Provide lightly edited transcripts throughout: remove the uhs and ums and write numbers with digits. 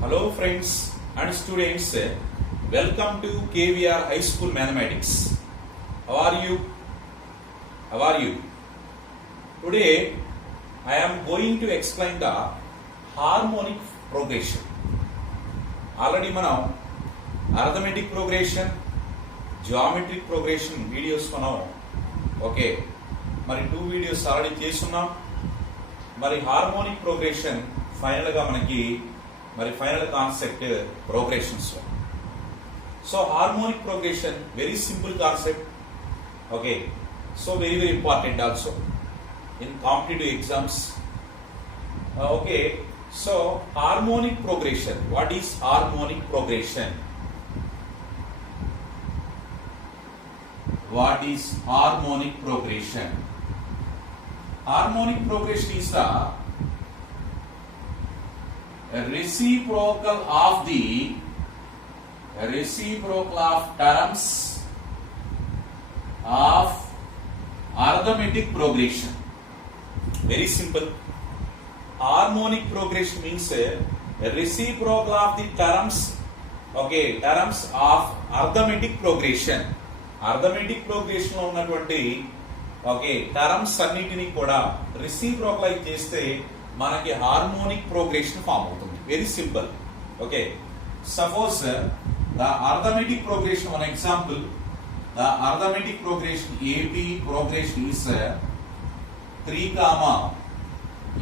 Hello friends and students, welcome to KVR High School Mathematics. How are you? How are you? Today I am going to explain the harmonic progression. Already మనం arithmetic progression, geometric progression videos మనం ఓకే మరి 2 videos already చేస్తున్నాం. మరి harmonic progression final గా మనకి మరి final concept progressions. So harmonic progression very simple concept. Okay, so very important also in competitive exams. Okay, so harmonic progression, what is harmonic progression? What is harmonic progression? Harmonic progression is the reciprocal of terms of arithmetic progression. Very simple. Harmonic progression means a reciprocal of the terms, okay, terms of arithmetic progression. Arithmetic progression లో ఉన్నటువంటి okay terms అన్నిటినీ కూడా రిసిప్రోకలైజ్ చేస్తే మనకి harmonic progression form అవుతుంది. Very simple. Okay, suppose the arithmetic progression, one example, the arithmetic progression AP progression is 3,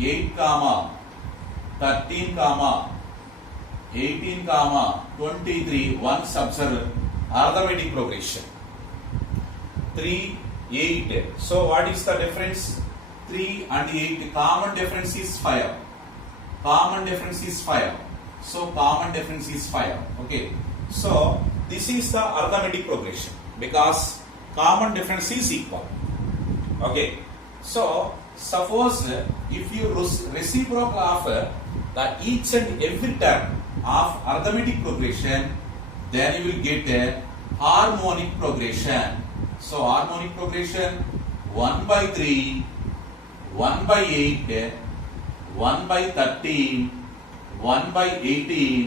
8, 13, 18, 23. Once observe arithmetic progression 3, 8. So what is the difference? 3 and 8. Common difference is 5. Common difference is 5. So common difference is 5. Okay. So this is the arithmetic progression because common difference is equal. Okay. So suppose if you reciprocal of the each and every term of arithmetic progression, then you will get a harmonic progression. So harmonic progression 1/3, 1/8, 1/13, 1/18,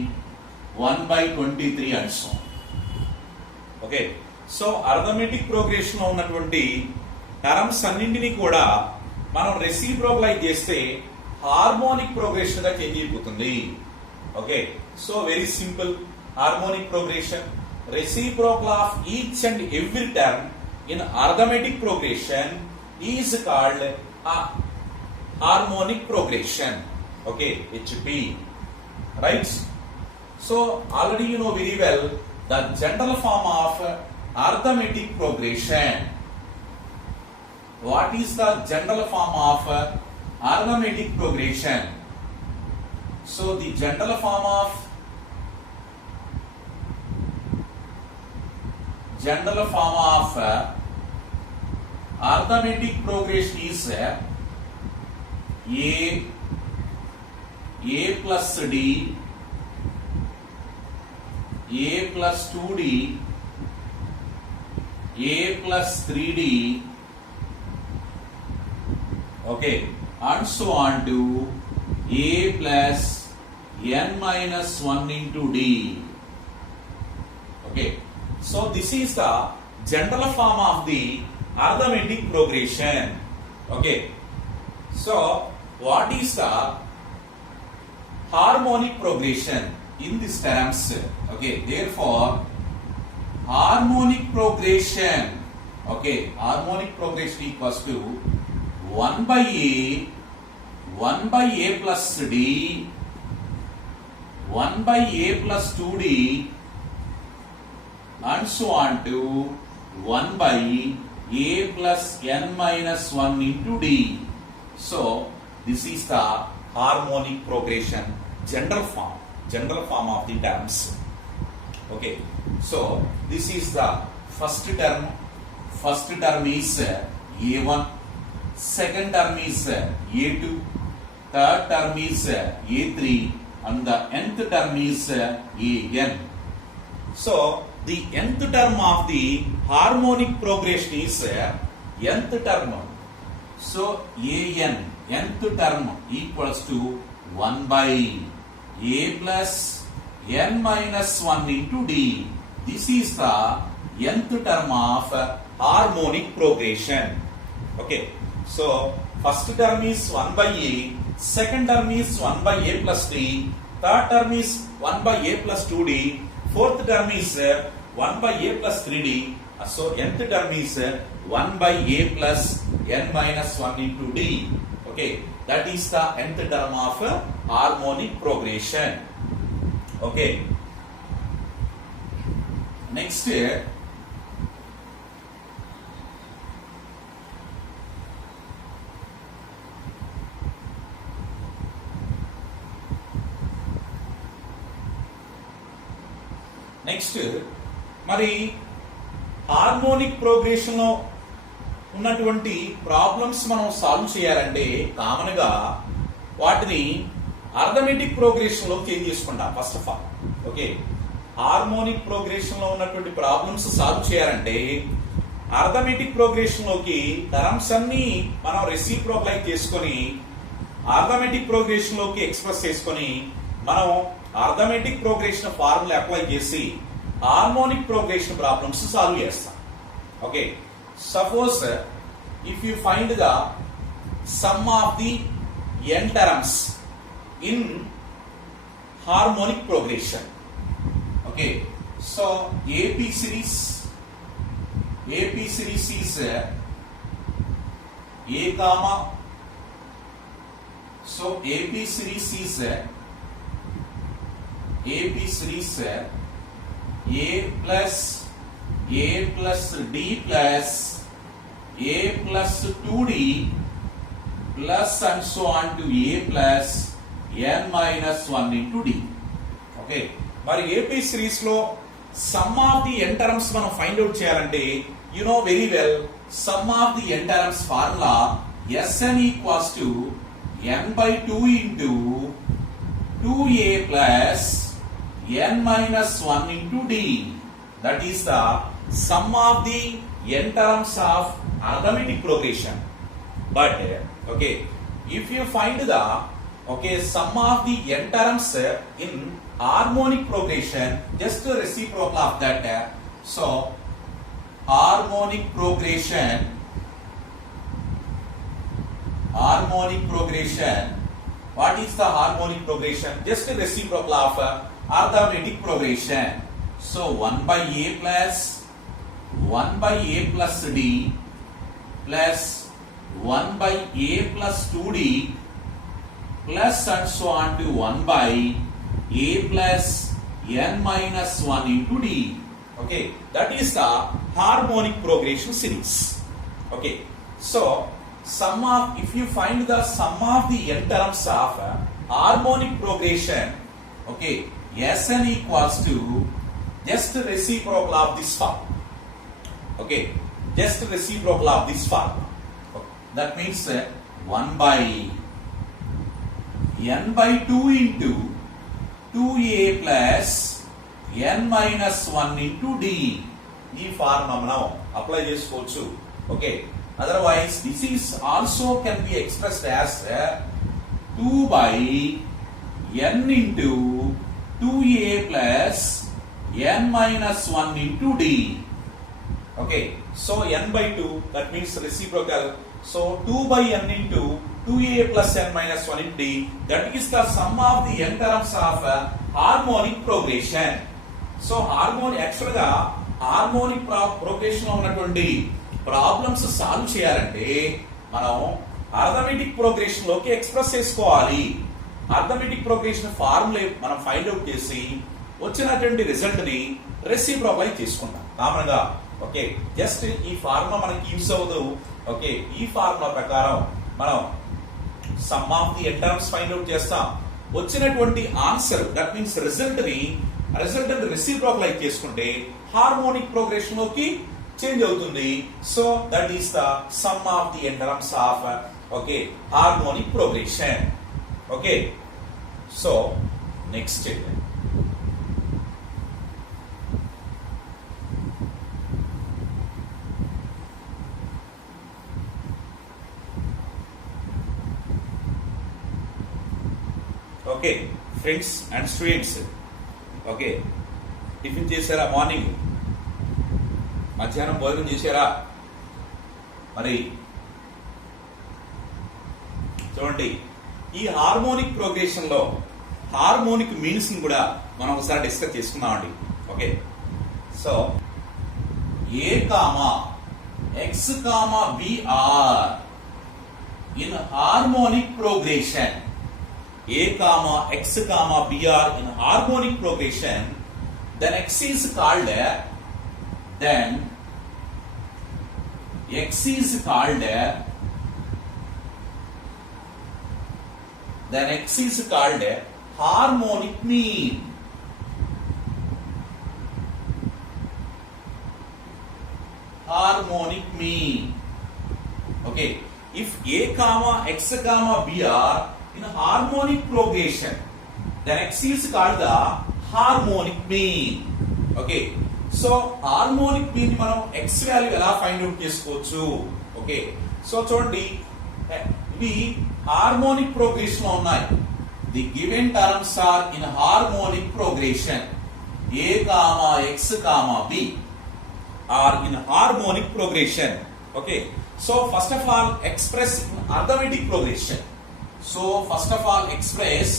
1/23 and so on. Okay. So arithmetic progression లో ఉన్నటువంటి టర్మ్స్ అన్నింటినీ కూడా మనం రెసిప్రోకలైజ్ చేస్తే harmonic progression గా చేంజ్ అయిపోతుంది. Okay, so very simple. Harmonic progression, reciprocal of each and every term in arithmetic progression is called a harmonic progression. Okay, HP, right? So already you know very well the general form of arithmetic progression. What is the general form of arithmetic progression? So the general form of arithmetic progression is a plus d, a plus 2d, a plus 3d, okay, and so on to a plus n minus 1 into d. Okay, so this is the general form of the arithmetic progression. Okay, so what is the harmonic progression in these terms? Okay, therefore harmonic progression, okay, harmonic progression equals to 1/a plus d, 1/a plus 2d, and so on to 1/a plus n minus 1 into d. So this is the harmonic progression general form of the terms. Okay, so this is the first term. First term is a1, second term is a2, third term is a3, and the nth term is an. So the nth term of the harmonic progression is nth term. So an, nth term equals to 1 by a plus n minus 1 into d. This is the nth term of harmonic progression. Okay, so first term is 1 by a, second term is 1 by a plus d, third term is 1 by a plus 2d, fourth term is 1 by a plus 3d. So nth term is 1 by a plus n minus 1 into d. Okay, that is the nth term of harmonic progression. Okay, next మరి harmonic progression లో ఉన్నటువంటి ప్రాబ్లమ్స్ మనం సాల్వ్ చేయాలంటే కామన్ గా వాటిని arithmetic progression లో చేంజ్ చేసుకుంటాం first of all. Okay, harmonic progression లో ఉన్నటువంటి ప్రాబ్లమ్స్ సాల్వ్ చేయాలంటే అర్థమెటిక్ ప్రోగ్రెషన్ లోకి టర్మ్స్ అన్ని మనం రెసిప్రోకలైజ్ చేసుకొని అర్థమెటిక్ ప్రోగ్రెషన్ లోకి ఎక్స్ప్రెస్ చేసుకొని మనం అర్థమెటిక్ ప్రోగ్రెషన్ ఫార్ములా అప్లై చేసి హార్మోనిక్ ప్రోగ్రెషన్ ప్రాబ్లమ్స్ సాల్వ్ చేస్తాం. Okay, suppose if you find the sum of the n terms in harmonic progression. Okay, so AP series is a comma, so AP series is a plus d plus a plus 2d plus and so on to a plus n minus 1 into d. Okay, మరి AP series లో some of the n terms మనం find out చేయాలంటే you know very well some of the n terms formula Sn equals to n by 2 into 2a plus n minus 1 into d. That is the sum of the n terms of arithmetic progression. But okay, if you find the sum of the n terms in harmonic progression, just a reciprocal of that. So harmonic progression, what is the harmonic progression? Just a reciprocal of arithmetic progression. So 1 by a plus d plus 1 by a plus 2d plus and so on to 1 by a plus n minus 1 into d. Okay, that is the harmonic progression series. Okay, so if you find the sum of the n terms of harmonic progression, okay, Sn equals to just reciprocal of this form. Okay, just reciprocal of this form. That means 1 by n by 2 into 2a plus n minus 1 into d. ఈ ఫార్ములా మనం అప్లై చేసుకోవచ్చు. Okay, otherwise this is also can be expressed as 2 by n into 2a plus n minus 1 into d. Okay, so n by 2, that means reciprocal. So 2 by n into 2a plus n minus 1 into d, that is the sum of the n terms of harmonic progression. So actually గా harmonic progression లో ఉన్నటువంటి problems solve చేయాలంటే మనం arithmetic progression లోకి ఎక్స్ప్రెస్ చేసుకోవాలి. Arithmetic progression formula మనం find out చేసి వచ్చినటువంటి రిజల్ట్ ని రెసిప్రోకలైజ్ చేసుకుంటాం కామన్ గా. ఓకే, జస్ట్ ఈ ఫార్ములా మనకి యూస్ అవ్వదు. ఓకే, ఈ ఫార్ములా ప్రకారం మనం sum of the n terms find out చేస్తాం. వచ్చినటువంటి ఆన్సర్, దట్ మీన్స్ రిజల్ట్ ని రెసిప్రోకలైజ్ చేసుకుంటే హార్మోనిక్ ప్రోగ్రెషన్ లోకి చేంజ్ అవుతుంది. So that is the sum of the n terms of harmonic progression. Okay, so next okay friends and students, okay, tiffin చేశారా? Morning, మధ్యాహ్నం భోజనం చేశారా? మరి చూడండి, ఈ హార్మోనిక్ ప్రోగ్రెషన్ లో హార్మోనిక్ మీన్స్ కూడా మనం ఒకసారి డిస్కస్ చేసుకుందామండి. Okay, so a comma x comma b are in harmonic progression, A comma x comma b are in harmonic progression, then x is called harmonic mean. Harmonic mean. Okay, if A comma x comma b are in harmonic progression, then x is called the harmonic mean. Okay, so harmonic mean మనం x value ఎలా find out చేసుకోవచ్చు? Okay, so చూడండి, ఇవి harmonic progression లో ఉన్నాయి. The given terms are in harmonic progression. A comma x comma b are in harmonic progression. Okay, so first of all express in arithmetic progression. So first of all express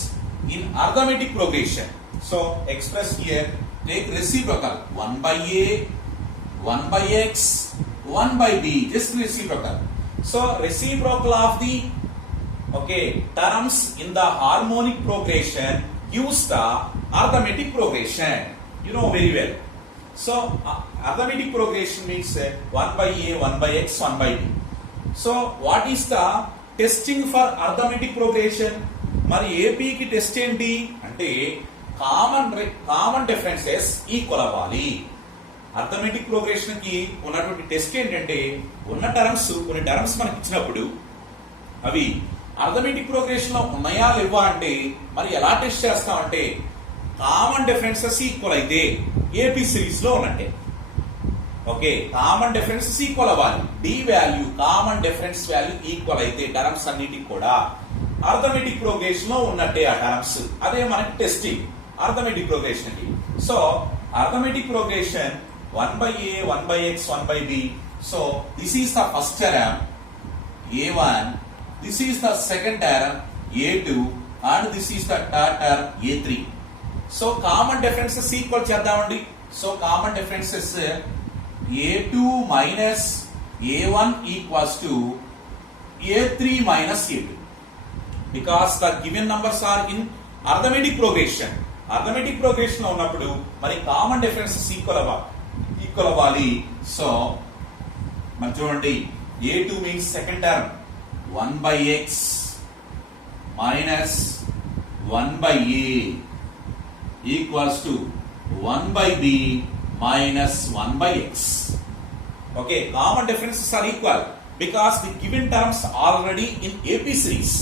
in arithmetic progression. So express here, take reciprocal 1 by a, 1 by x, 1 by b, just reciprocal. So reciprocal of the terms in the harmonic progression gives the arithmetic progression. You know very well. So arithmetic progression means 1 by a, 1 by x, 1 by b. So what is the testing for arithmetic progression? మరి ఏపీకి టెస్ట్ ఏంటి అంటే common differences equal అవ్వాలి. Arithmetic progression కి ఉన్నటువంటి టెస్ట్ ఏంటంటే, ఉన్న టర్మ్స్, కొన్ని టర్మ్స్ మనకి ఇచ్చినప్పుడు అవి అర్థమెటిక్ ప్రోగ్రెషన్ లో ఉన్నాయా లేవా అంటే మరి ఎలా టెస్ట్ చేస్తామంటే, కామన్ డిఫరెన్సెస్ ఈక్వల్ అయితే ఏపీ సిరీస్ లో ఉన్నట్టే. ఓకే, కామన్ డిఫరెన్సెస్ ఈక్వల్ అవ్వాలి. D value, common difference value equal అయితే టర్మ్స్ అన్నిటికి కూడా అర్థమెటిక్ ప్రోగ్రెషన్ లో ఉన్నట్టే ఆ టర్మ్స్. అదే మనకి టెస్టింగ్ అర్థమెటిక్ ప్రోగ్రెషన్ కి. So arithmetic progression 1 by a, 1 by x, 1 by b. So this is the first term a1, this is the second term a2, and this is the third term a3. So common differences equal చేద్దామండి. So common differences a2 minus a1 equals to a3 minus a2, because the given numbers are in arithmetic progression. Arithmetic progression లో ఉన్నప్పుడు మరి common differences equal అవ్వాలి. సో మరి చూడండి, a2 means second term 1 by x minus 1 by a equals to 1 by b minus 1 by x. Okay, common differences are equal because the given terms are already in AP series,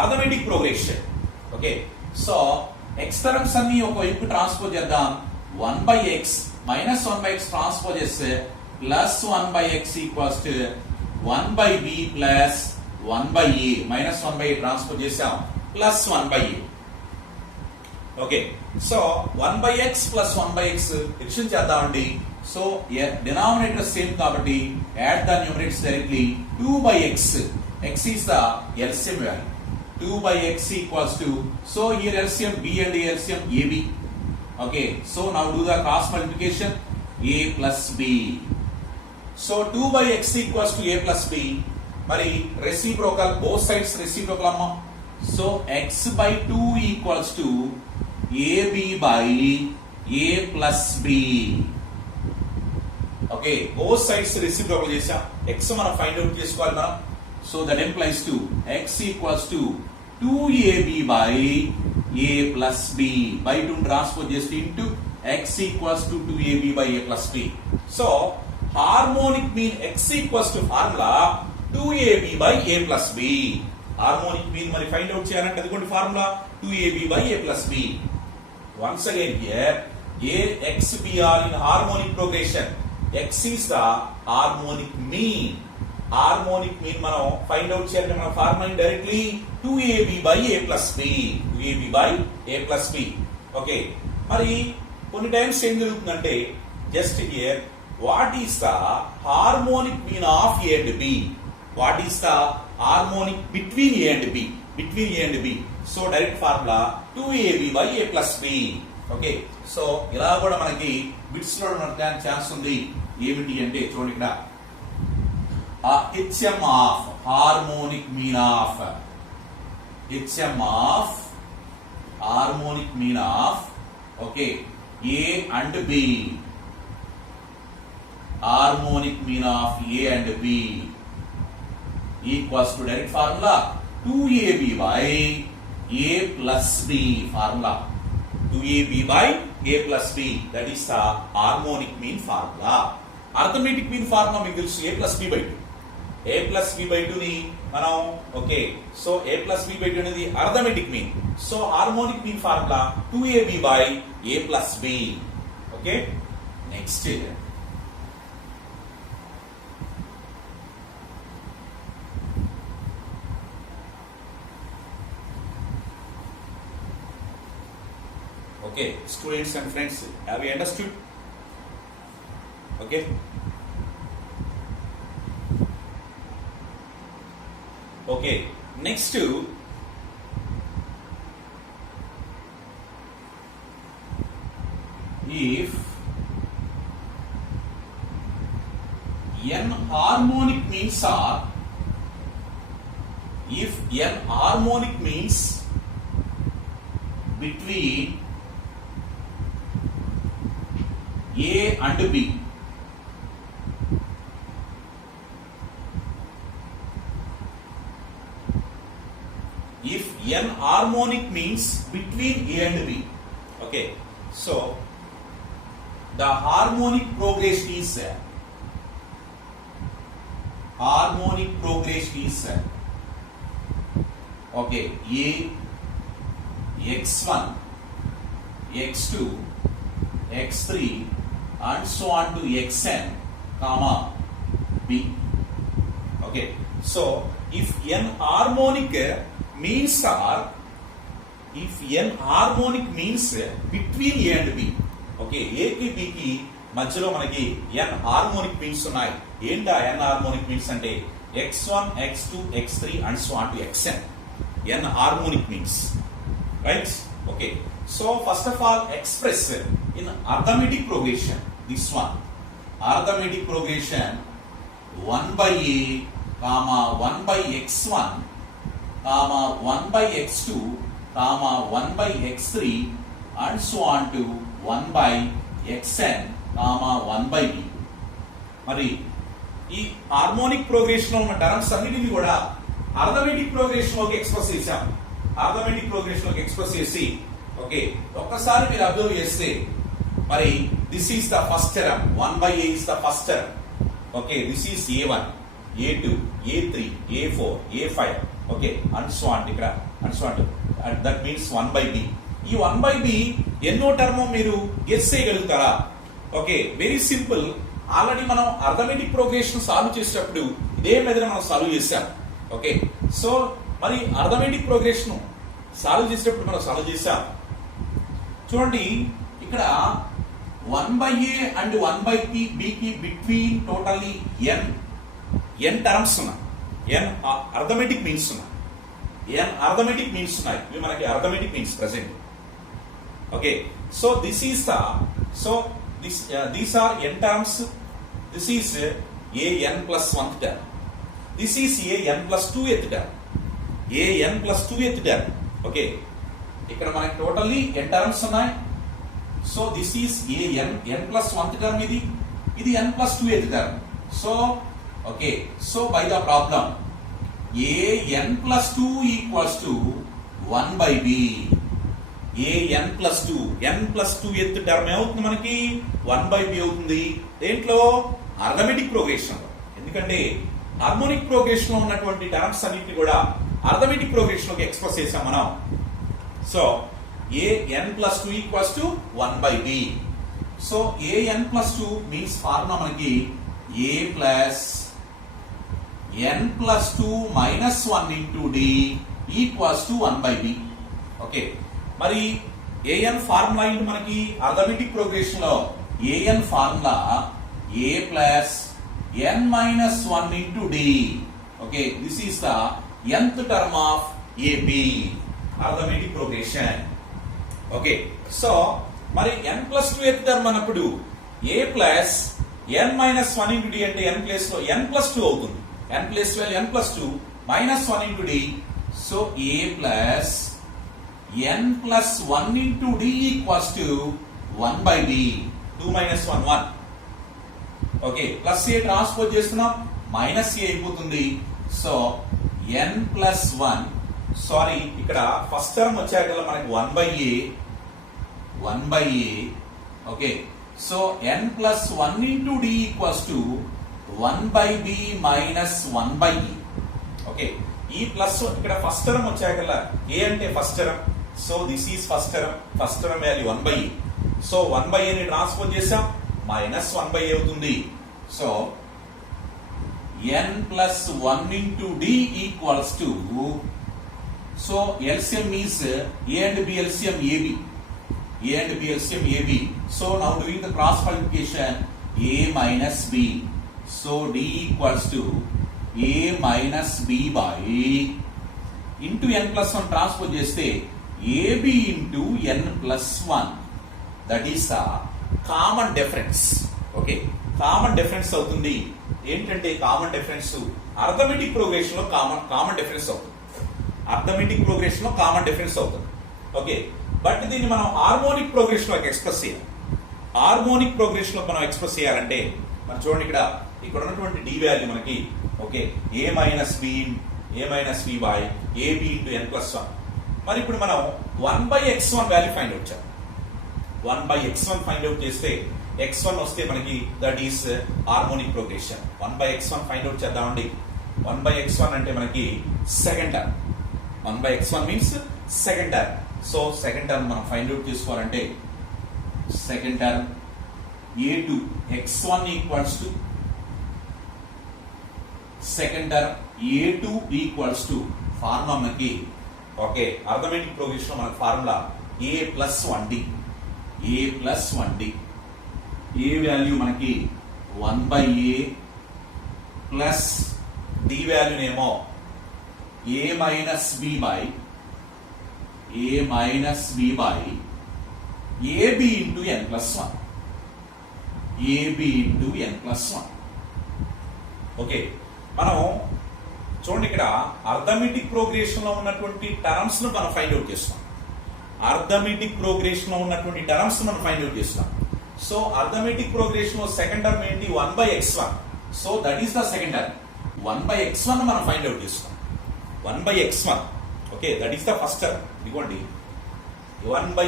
arithmetic progression. Okay, so x terms అన్ని ఒక వైపు ట్రాన్స్పోజ్ చేద్దాం. 1 by x minus 1 by x transpose చేస్తే plus 1 by x equals to 1 by b plus 1 by a, minus 1 by a transpose చేసాం, plus 1 by a. Okay, so 1 by x plus 1 by x extend చేద్దామండి. So denominator same కాబట్టి add the numerators directly. 2 by x, x is the LCM value. 2 by x equals to, so here LCM b and LCM ab. Okay, so now do the cross multiplication, a plus b. So 2 by x equals to a plus b. మరి reciprocal, both sides reciprocal amma. So x by 2 equals to ab by a plus b. Okay, both sides reciprocal చేసాం. x మనం find out చేసుకోవాలి మనం. So that implies to x equals to 2ab by a plus b. by 2 ట్రాన్స్పోజ్ చేస్తే into x equals to 2ab by a plus b. So harmonic mean x equals to formula 2ab by a plus b. Harmonic mean మరి find out చేయాలంటే అదిగోండి formula 2ab by a plus b. once again here a x b are in harmonic progression. x is the harmonic mean. harmonic mean మనం find out చేయాలంటే మన formula directly 2ab by a plus b. 2ab by a plus b. Okay, మరి కొన్ని times ఏం జరుగుతుందంటే just here what is the harmonic mean of a and b, what is the harmonic between a and b, between a and b. So direct formula 2ab by a plus b. Okay, so ఇలా కూడా మనకి బిట్స్ లో ఉండడానికి ఛాన్స్ ఉంది. ఏమిటి అంటే చూడండి ఇక్కడ HM of harmonic mean of, HM of harmonic mean of okay A and B, harmonic mean of A and B equals to direct formula 2ab by a plus b formula, 2ab by a plus b, that is the harmonic mean formula. Arithmetic mean formula మీకు తెలుసు a plus b by 2, a plus b by 2 ని మనం okay, so a plus b by 2 అనేది arithmetic mean. So harmonic mean formula 2ab by a plus b. Okay, next okay, students and friends, have you understood? Okay, okay, next to if n harmonic means are, if n harmonic means between A and B, if n harmonic means between A and B, okay, so the harmonic progression is okay A x1 x2 x3 and so on to xn comma b. Okay, so if n harmonic means are, if n harmonic means between A and B, okay, A కి B కి మధ్యలో మనకి n harmonic means ఉన్నాయి. ఏంటా n harmonic means అంటే x1 x2 x3 and so on to xn, n harmonic means, right? Okay, so first of all express in arithmetic progression, this one arithmetic progression 1 by a comma 1 by x1 comma 1 by x2 comma 1 by x3 and so on to 1 by xn comma 1 by b. మరి ఈ harmonic progression లో ఉన్న టర్మ్స్ అన్నిటిని కూడా arithmetic progression లోకి ఎక్స్ప్రెస్ చేశాం. Arithmetic progression లోకి ఎక్స్ప్రెస్ చేసి ఓకే ఒక్కసారి మీరు అబ్జర్వ్ చేస్తే మరి this is the first term 1 by a is the first term. Okay, this is a1 a2 a3 a4 a5 okay and so on ఇక్కడ and so on that means 1 by b. ఈ 1 by b ఎన్నో టర్మ్ మీరు గెస్ చేయగలుగుతారా? Okay, very simple. Already మనం arithmetic progression solve చేసేటప్పుడు ఇదే మెథడ్ మనం సాల్వ్ చేసాం. ఓకే, సో మరి అర్థమెటిక్ ప్రోగ్రెషన్ సాల్వ్ చేసేటప్పుడు మనం సాల్వ్ చేసాం. చూడండి ఇక్కడ 1 by a and 1 by b కి బిట్వీన్ టోటల్లీ n టర్మ్స్ ఉన్నాయి. n అర్థమెటిక్ మీన్స్ ఉన్నాయి. n అర్థమెటిక్ మీన్స్ ఉన్నాయి. ఇవి మనకి arithmetic means present. Okay, so this is the so these are n terms. This is a n plus 1th term. This is a n plus 2th term. a n plus 2th term. Okay, ఇక్కడ మనకి totally n terms ఉన్నాయి. So this is a n plus 1th term, ఇది n plus 2th term. So okay, so by the problem a n plus 2 equals to 1 by b. a n plus 2 n plus 2th term ఏమవుతుంది మనకి 1 by b అవుతుంది. దేంట్లో arithmetic progression. ఎందుకంటే harmonic progression లో ఉన్నటువంటి టర్మ్స్ అన్నిటిని కూడా అర్థమెటిక్ ప్రోగ్రెషన్ లోకి ఎక్స్ప్రెస్ చేసాం మనం. So a n plus 2 equals to 1 by b. So a n plus 2 means formula మనకి a plus n plus 2 minus 1 into d equals to 1 by b. Okay, మరి ఏఎన్ ఫార్ములా ఏంటి మనకి అర్థమెటిక్ ప్రోగ్రెషన్ లో A N formula A plus N minus 1 into D. Okay, this is the nth term of AP arithmetic progression. Okay, so మరి n plus 2 th term అన్నప్పుడు A plus n minus 1 into D అంటే n place లో n plus 2 అవుతుంది. n place value n plus 2 minus 1 into D. So A plus n plus 1 into d equals to 1 by d. 2 minus 1 1. Okay, plus a transpose చేస్తున్నాం minus a అయిపోతుంది. So n plus 1, sorry ఇక్కడ first term వచ్చాక మనకి 1 by a. Okay, so n plus 1 into d equals to 1 by b minus 1 by a. Okay, ఈ plus ఇక్కడ first term వచ్చాక a అంటే first term. So this is first term value 1 బై A. సో 1 by ఏని transpose చేసాం minus 1 by a అవుతుంది. So n plus 1 into d equals to, so LCM is A and B LCM AB. A and B LCM AB. So now doing the cross multiplication A minus B. So D equals to A minus B by into n plus 1 transpose చేస్తే AB into n plus 1. That is the common difference. Okay, common difference అవుతుంది. ఏంటంటే common difference arithmetic progression లో common difference అవుతుంది. Arithmetic progression లో common difference అవుతుంది. Okay, but దీన్ని మనం harmonic progression లో ఎక్స్ప్రెస్ చేయాలి. హార్మోనిక్ ప్రోగ్రెషన్ లో మనం ఎక్స్ప్రెస్ చేయాలంటే మనం చూడండి ఇక్కడ ఉన్నటువంటి డి వాల్యూ మనకి okay a minus B by ab into N plus 1. మరి ఇప్పుడు మనం 1 by x1 value find out చేయాలి. 1 బై x1 ఫైండ్ అవుట్ చేస్తే x1 వస్తే మనకి that is harmonic progression. 1 by x1 find out చేద్దామండి. 1 బై x1 అంటే మనకి second term. 1 by x1 means second term. So second term మనం ఫైండ్ అవుట్ చేసుకోవాలంటే second term a2 x1 equals to second term a2 equals to formula మనకి okay arithmetic progression లో మనకి formula a plus 1d. A value మనకి 1 బై ఏ plus D వాల్యూనేమో A minus B by ab into N plus 1. ఓకే, మనం చూడండి ఇక్కడ arithmetic progression లో ఉన్నటువంటి టర్మ్స్ ను మనం ఫైండ్ అవుట్ చేస్తాం. సో అర్థమెటిక్ ప్రోగ్రెషన్ లో సెకండ్ టర్మ్ ఏంటి 1 by x1. So that is the second term. 1 by x1 మనం ఫైండ్ అవుట్ చేస్తాం. 1 by x1 okay that is the first term. ఇదిగోండి 1 బై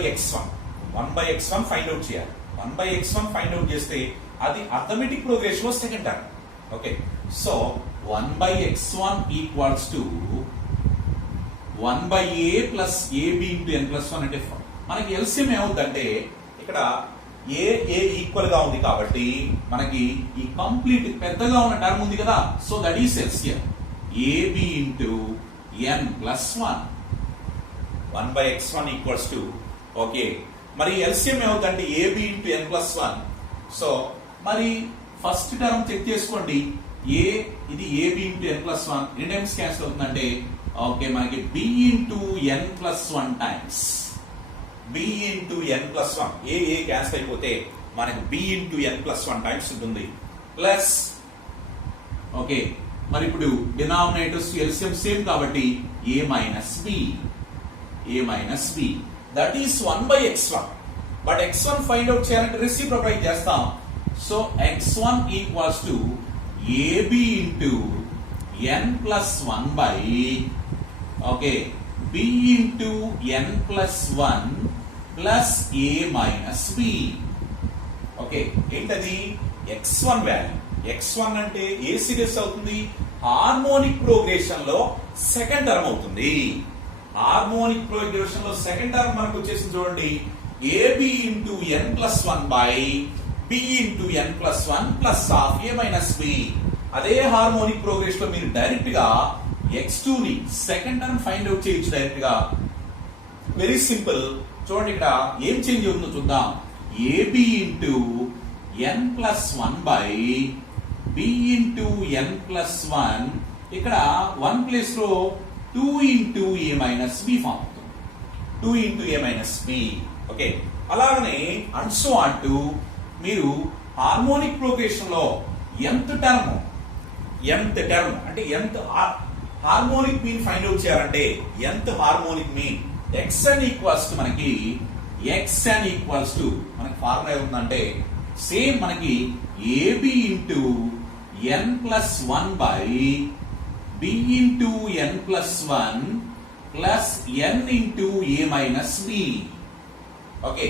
x1 ఫైండ్ అవుట్ చేయాలి. 1 by x1 find out చేస్తే అది arithmetic progression లో second term. Okay, so 1 by x1 equals to 1 బై A plus ab into N plus 1 అంటే మనకి ఎల్సిఎం ఏమవుతుందంటే ఇక్కడ ఏ ఈక్వల్ గా ఉంది కాబట్టి మనకి ఈ కంప్లీట్ పెద్దగా ఉన్న టర్మ్ ఉంది కదా. So that is LCM ab into N plus 1. 1 by x1 equals to okay మరి ఎల్సిఎం ఏమవుతుందంటే ఏబి ఇంటూ ఎన్ ప్లస్ 1. సో మరి ఫస్ట్ టర్మ్ చెక్ చేసుకోండి. ఇది ఏబి ఇంటూ ఎన్ ప్లస్ 1 ఎన్ని టైమ్స్ క్యాన్సిల్ అవుతుందంటే ఓకే మనకి b into N plus 1 times b into N plus 1. A cancel అయిపోతే మనకి బి ఇంటూ ఎన్ ప్లస్ 1 టైమ్స్ ఉంటుంది. ప్లస్ ఓకే మరి ఇప్పుడు డినామినేటర్స్ ఎల్సిఎం సేమ్ కాబట్టి A minus B that is 1 by x1. But x1 find out చేయాలంటే reciprocal చేస్తాం. So x1 equals to AB into N plus 1 by okay B into N plus 1 plus A minus B. Okay ఏంటది x1 value. x1 అంటే a series అవుతుంది harmonic progression లో second term అవుతుంది. Harmonic progression లో second term మనకు వచ్చేసి చూడండి AB into N plus 1 by B into N plus 1 plus of a minus b. అదే హార్మోనిక్ ప్రోగ్రెషన్ లో మీరు డైరెక్ట్ గా x2 ని సెకండ్ టర్మ్ ఫైండ్ అవుట్ చేయొచ్చు. డైరెక్ట్ గా వెరీ సింపుల్. చూడండి ఇక్కడ ఏం చేంజ్ అవుతుందో చూద్దాం. Ab into N plus 1 by B into N plus 1. ఇక్కడ 1 ప్లేస్ లో 2 ఇంటూ ఏ మైనస్ బి ఫామ్ అవుతుంది. 2 ఇంటూ ఏ మైనస్ బి. ఓకే, అలాగనే అన్సో అంటూ మీరు హార్మోనిక్ ప్రోగ్రెషన్ లో nth టర్మ్ అంటే nth harmonic mean find out చేయాలంటే nth harmonic mean xn equals to మనకి ఫార్ములా ఏముందంటే సేమ్ మనకి AB into N plus 1 by B into N plus 1 plus N into A minus B. Okay,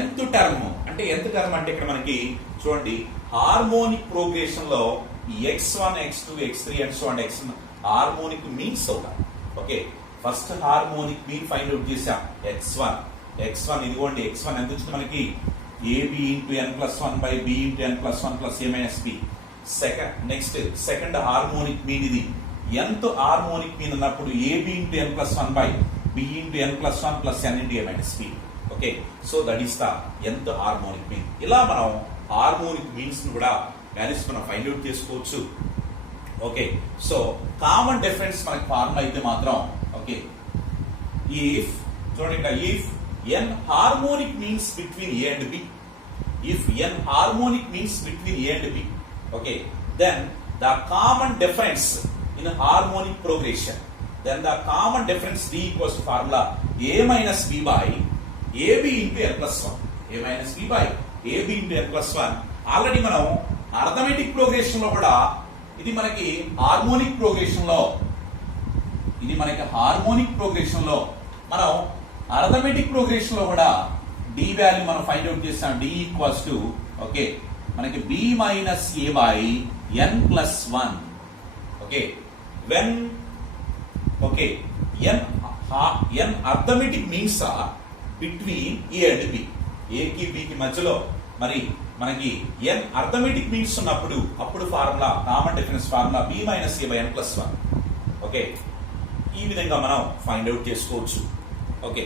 nth term అంటే ఇక్కడ మనకి చూడండి harmonic progression లో x1 x2 x3 and so and xn harmonic means అవుతాయి. Okay, first harmonic mean find out చేసాం x1 ఇదిగోండి. x1 ఎంత వచ్చింది మనకి AB into N plus 1 by B into N plus 1 plus A minus B. Second harmonic mean ఇది. nth harmonic mean అన్నప్పుడు AB into N plus 1 by B into N plus 1 plus N into A minus B. Okay, so that is the nth harmonic mean. ఇలా మనం harmonic means ను కూడా వాల్యూస్ మనం find out చేసుకోవచ్చు. Okay, so common difference మనకి ఫార్ములా అయితే మాత్రం okay if చూడండి ఇక్కడ if n harmonic means between a and b, if n harmonic means between a and b, okay, then the common difference in harmonic progression, then the common difference d equals to formula a minus b by ab into n plus 1, a minus b by ab into n plus 1. ఆల్రెడీ మనం arithmetic progression లో కూడా ఇది మనకి harmonic progression లో మనం arithmetic progression లో కూడా d value మనం ఫైండ్ అవుట్ చేస్తాం. డి ఈక్వల్స్ టు ఓకే మనకి b minus a by n plus 1. Okay, when okay n arithmetic means are between a and b, ఏకి బికి మధ్యలో మరి మనకి ఎన్ అర్థమెటిక్ మీన్స్ ఉన్నప్పుడు అప్పుడు formula common difference formula b minus a by n plus 1. Okay, ఈ విధంగా మనం ఫైండ్ అవుట్ చేసుకోవచ్చు. ఓకే,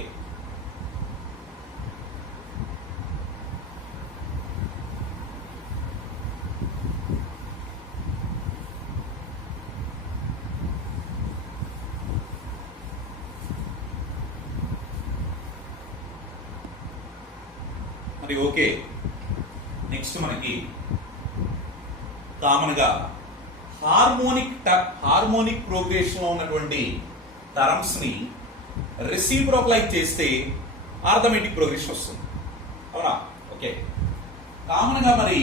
మరి ఓకే నెక్స్ట్ మనకి కామన్ గా హార్మోనిక్ ప్రోగ్రెషన్ లో ఉన్నటువంటి టర్మ్స్ ని రెసిప్రోకలైజ్ చేస్తే అర్థమెటిక్ ప్రోగ్రెషన్ వస్తుంది. అవునా? ఓకే, కామన్ గా మరి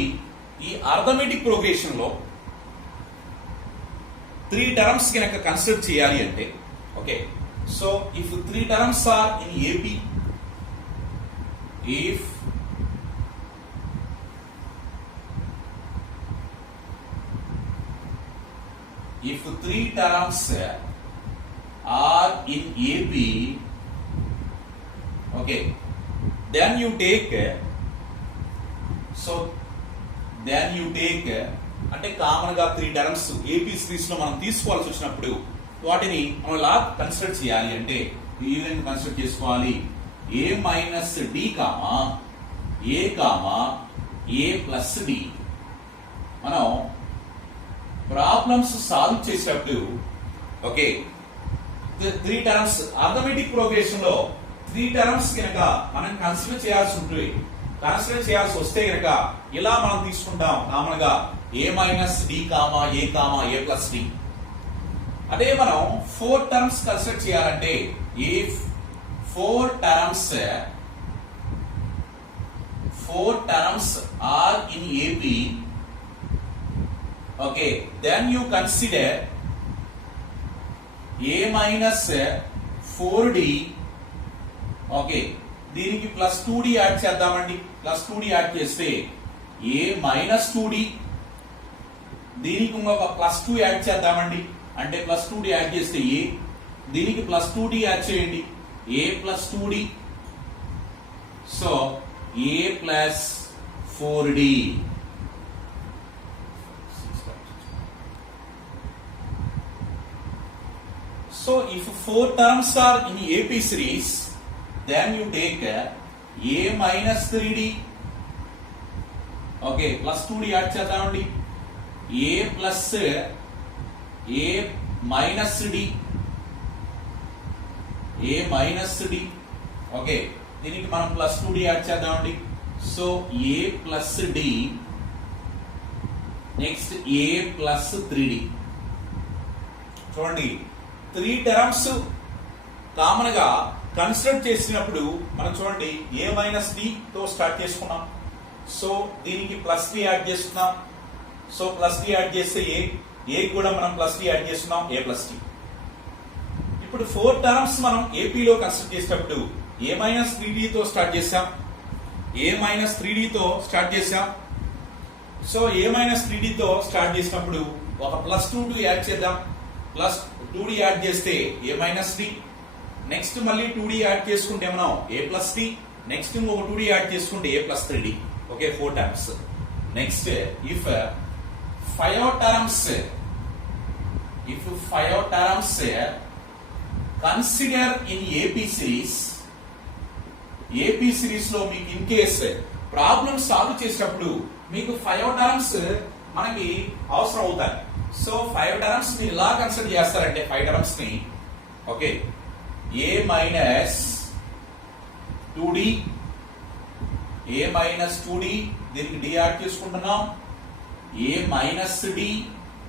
ఈ అర్థమెటిక్ ప్రోగ్రెషన్ లో 3 టర్మ్స్ కనుక కన్సిడర్ చేయాలి అంటే okay, so if 3 terms are in AP, if 3 terms are in AP, okay, then you take అంటే కామన్ గా 3 టర్మ్స్ ఏపీ సిరీస్ లో మనం తీసుకోవాల్సి వచ్చినప్పుడు వాటిని మనం ఎలా కన్సిడర్ చేయాలి అంటే ఈ విధంగా కన్సిడర్ చేసుకోవాలి. ఏ మైనస్ డి కామా ఏ ప్లస్ డి. మనం ప్రాబ్లమ్స్ సాల్వ్ చేసేటప్పుడు ఓకే 3 టర్మ్స్ అర్థమెటిక్ ప్రోగ్రెషన్ లో 3 టర్మ్స్ కనుక మనం కన్సిడర్ చేయాల్సి వస్తే కనుక ఇలా మనం తీసుకుంటాం కామన్ గా ఏ మైనస్ డి కామా ఏ ప్లస్ డి. అదే మనం 4 టర్మ్స్ కన్సిడర్ చేయాలంటే ఇఫ్ 4 terms are in AP, okay, then you consider a minus 4d, okay, దీనికి ప్లస్ 2d యాడ్ చేద్దామండి. ప్లస్ 2d యాడ్ చేస్తే a మైనస్ 2d, దీనికి ఇంకొక ప్లస్ 2 యాడ్ చేద్దామండి. అంటే ప్లస్ 2d యాడ్ చేస్తే a, దీనికి ప్లస్ 2d యాడ్ చేయండి a plus 2d, so a plus 4d. So if 4 terms are in AP series, then you take a minus 3d. Okay plus 2d add చేద్దామండి. a plus a minus d, a minus d. Okay దీనికి మనం plus 2d add చేద్దామండి. So a plus d next a plus 3d. చూడండి 3 terms common గా కన్సిడర్ చేసినప్పుడు మనం చూడండి a minus d తో స్టార్ట్ చేసుకున్నాం. సో దీనికి ప్లస్ d యాడ్ చేస్తున్నాం. సో ప్లస్ d యాడ్ చేస్తే a కూడా మనం ప్లస్ d యాడ్ చేస్తున్నాం, a ప్లస్ d. ఇప్పుడు 4 టర్మ్స్ మనం AP లో కన్సిడర్ చేసేటప్పుడు a మైనస్ 3d తో స్టార్ట్ చేసాం, a మైనస్ 3d తో స్టార్ట్ చేసాం. సో a మైనస్ 3d తో స్టార్ట్ చేసినప్పుడు ఒక ప్లస్ 2d యాడ్ చేద్దాం. ప్లస్ 2d యాడ్ చేస్తే a మైనస్ d. నెక్స్ట్ మళ్ళీ 2d యాడ్ చేసుకుంటే మనం a ప్లస్ d. నెక్స్ట్ ఇంకొక 2d యాడ్ చేసుకుంటే a plus 3d. Okay 4 terms. Next if 5 terms consider in AP series లో మీకు ఇన్ కేస్ ప్రాబ్లమ్ సాల్వ్ చేసేటప్పుడు మీకు 5 టర్మ్స్ మనకి అవసరం అవుతాయి. సో 5 టర్మ్స్ ని ఇలా కన్సిడర్ చేస్తారంటే 5 టర్మ్స్ ని okay a minus 2d, a minus 2d దీనికి d యాడ్ చేసుకుంటున్నాం, a మైనస్ d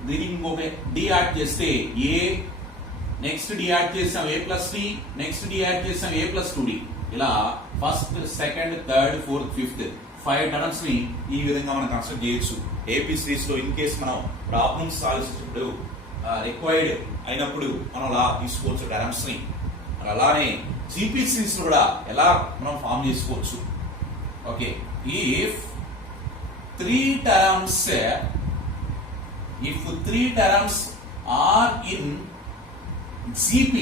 దీనికి ఇంకొక d యాడ్ చేస్తే a, నెక్స్ట్ d యాడ్ చేసాం a plus d, next d add చేసాం a ప్లస్ 2d. ఇలా first second third fourth fifth 5 టర్మ్స్ ని ఈ విధంగా మనం కన్సిడర్ చేయొచ్చు. AP సిరీస్ లో ఇన్ కేస్ మనం ప్రాబ్లమ్స్ సాల్వ్ చేసేటప్పుడు రిక్వైర్డ్ అయినప్పుడు మనం అలా తీసుకోవచ్చు టర్మ్స్ ని. అలానే GP సిరీస్ కూడా ఎలా మనం ఫామ్ చేసుకోవచ్చు. Okay if 3 terms are in GP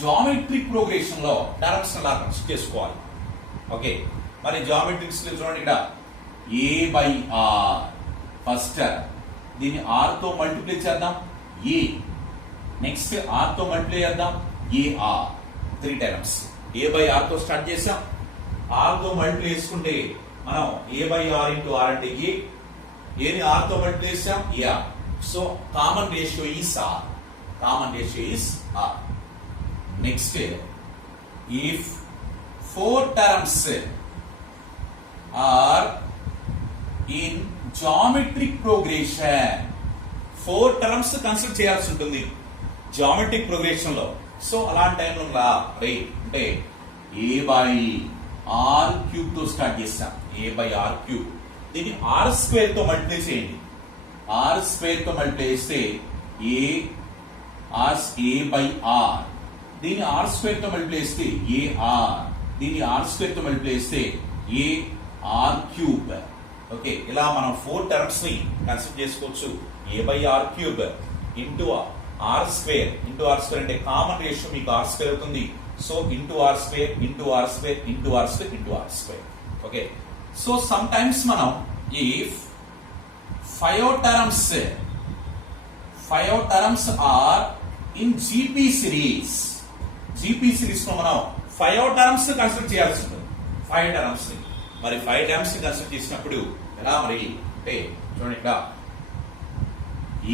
geometric progression లో టర్మ్స్ అలా కన్సిడర్ చేసుకోవాలి. ఓకే మరి జామెట్రిక్స్ చూడండి ఇక్కడ a బై r ఫస్ట్ దీన్ని r తో మల్టిప్లై చేద్దాం a, నెక్స్ట్ r తో మల్టిప్లై చేద్దాం ar. 3 terms a by r తో స్టార్ట్ చేసాం, r తో మల్టిప్లై చేసుకుంటే మనం a by r into r అంటే a ని r తో మల్టిప్లై చేసాం ar. So common ratio is r. Next if 4 terms are in geometric progression, 4 terms consider చేయాల్సి ఉంటుంది జామెట్రిక్ ప్రోగ్రెషన్ లో. సో అలాంటి టైంలో అంటే a బై r క్యూబ్ తో స్టార్ట్ చేస్తాం, a బై r క్యూబ్. దీన్ని r స్క్వేర్ తో మల్టిప్లై చేయండి, r స్క్వేర్ తో మల్టిప్లై చేస్తే a బై r. దీన్ని r స్క్వేర్ తో మల్టిప్లై చేస్తే ar, దీన్ని r స్క్వేర్ తో మల్టిప్లై చేస్తే ar క్యూబ్. ఓకే ఇలా మనం 4 టర్మ్స్ ని కన్సిడర్ చేసుకోవచ్చు. a by r cube into r square అంటే కామన్ రేషియో మీకు r స్క్వేర్ అవుతుంది. So into r square into r square into r square into r square. Okay so some times మనం if 5 terms are in GP series లో మనం 5 terms consider చేయాల్సి ఉంటుంది. 5 టర్మ్స్ ని మరి 5 టర్మ్స్ ని కన్సిడర్ చేసినప్పుడు ఎలా మరి అంటే చూడండి ఇక్కడ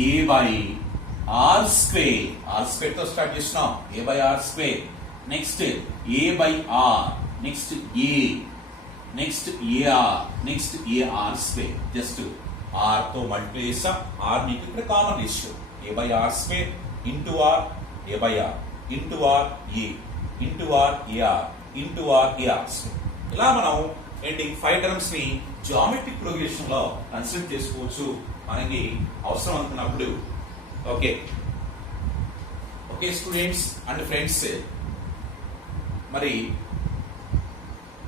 a బై r స్క్వేర్ తో స్టార్ట్ చేస్తున్నాం, a by r square. Next a by r, next a, next ar, next ar square. Just r తో మల్టిప్లై చేస్తాం, r మీకు ఇక్కడ common ratio a by r square into r, a by r into r, a into r, ar into r, ar square. ఇలా మనం ఏంటి 5 టర్మ్స్ ని geometric progression లో కన్సిడర్ చేసుకోవచ్చు మనకి అవసరం అనుకున్నప్పుడు. ఓకే స్టూడెంట్స్ అండ్ ఫ్రెండ్స్, మరి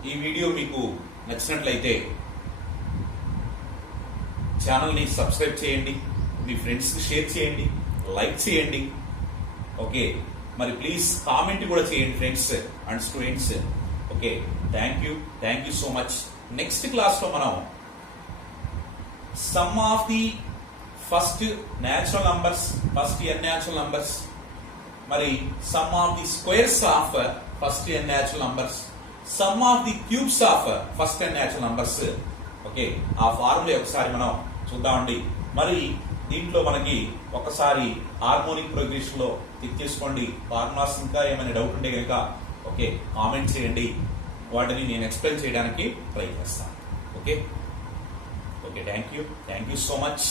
ఈ వీడియో మీకు నచ్చినట్లయితే ఛానల్ని సబ్స్క్రైబ్ చేయండి, మీ ఫ్రెండ్స్కి షేర్ చేయండి, లైక్ చేయండి. ఓకే మరి ప్లీజ్ కామెంట్ కూడా చేయండి friends and students. Okay thank you so much. Next class లో మనం sum of the first natural numbers, first n natural numbers, మరి sum of the squares of first n natural numbers sum of the cubes of first and natural numbers. Okay, ఆ formula ఒకసారి మనం చూద్దామండి. మరి దీంట్లో మనకి ఒకసారి హార్మోనిక్ ప్రోగ్రెషన్ లో చెక్ చేసుకోండి. ఫార్ములాస్ ఇంకా ఏమైనా డౌట్ ఉంటే కనుక ఓకే కామెంట్ చేయండి, వాటిని నేను ఎక్స్ప్లెయిన్ చేయడానికి ట్రై చేస్తాను. Okay, thank you so much.